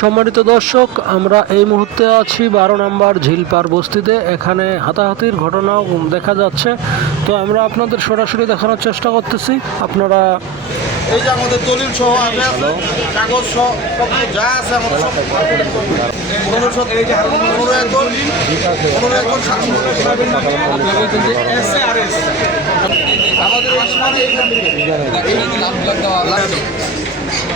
সম্মানিত দর্শক আমরা এই মুহূর্তে আছি বারো নম্বর ঝিলপার বস্তিতে এখানে হাতাহাতির ঘটনাও দেখা যাচ্ছে তো আমরা আপনাদের সরাসরি দেখানোর চেষ্টা করতেছি আপনারা এই যে আমাদের দলিল সহ আছে আছে কাগজ সহ সব যা আছে আমাদের সব পনেরো শত পনেরো একর পনেরো একর সাতশো সীমানা এখান থেকে।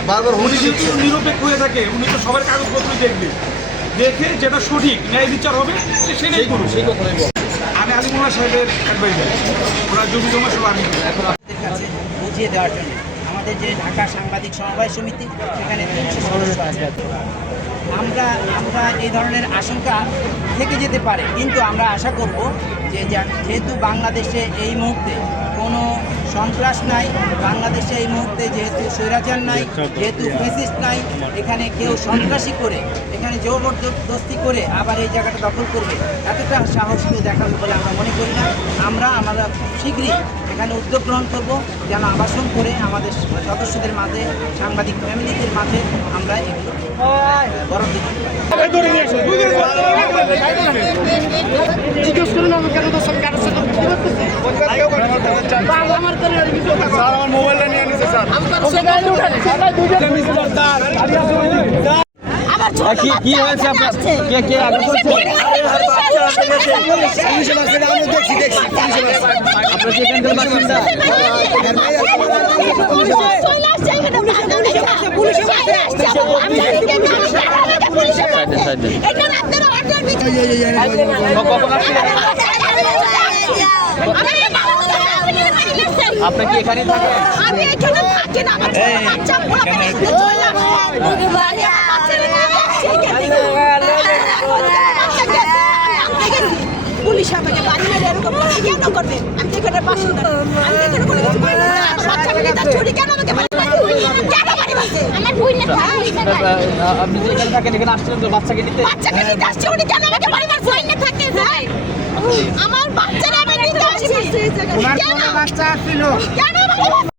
বারবার উনি যদি নিরপেক্ষ হয়ে থাকে উনি তো সবার কাগজপত্র দেখবে। দেখে যেটা সঠিক ন্যায় বিচার হবে সেটাই করুন সেই কথাই আমি আলিমুল্লাহ সাহেবের অ্যাডভাইজার ওরা জমি জমা সব আমি আমাদের বুঝিয়ে দেওয়ার জন্য আমাদের যে ঢাকা সাংবাদিক সমবায় সমিতি সেখানে তিনশো সদস্য আছে। আমরা আমরা এই ধরনের আশঙ্কা থেকে যেতে পারে। কিন্তু আমরা আশা করব যে যেহেতু বাংলাদেশে এই মুহূর্তে কোনো সন্ত্রাস নাই বাংলাদেশে এই মুহূর্তে যেহেতু স্বৈরাচার নাই যেহেতু ফেসিস্ট নাই এখানে কেউ সন্ত্রাসী করে এখানে জবরদস্তি করে আবার এই জায়গাটা দখল করবে এতটা সাহস কেউ দেখাবে বলে আমরা মনে করি না। আমরা আমরা শীঘ্রই এখানে উদ্যোগ গ্রহণ করব যেন আবাসন করে আমাদের সদস্যদের মাঝে সাংবাদিক ফ্যামিলিদের মাঝে আমরা এগুলো বরফ দিতে পারি। কি কি হয়েছে আপনার কে আপনার কি এখানকার বাসিন্দা সাইডে সাইডে আপনি কি এখানেই থাকেন? আমি এখানে থাকি না আমার ছোট বাচ্চা বড় বাচ্চা চলে পুলিশ আমাকে বাড়ি মেরে এরকম করে কেন করবে? আমি তো এখানে বাসিন্দা। আমি তো এখানে কোনো কিছু করি না। বাচ্চা মেরে তার চুরি কেন আমাকে বাড়ি কেন বাড়ি মারছে আমার বুই না আপনি যে এখানে থাকেন এখানে আসছিলেন তো বাচ্চাকে নিতে? বাচ্চাকে নিতে আসছে উনি কেন আমাকে বাড়ি মারছে না থাকে যাই আমার বাচ্চারা কেন? বাচ্চা ছিল।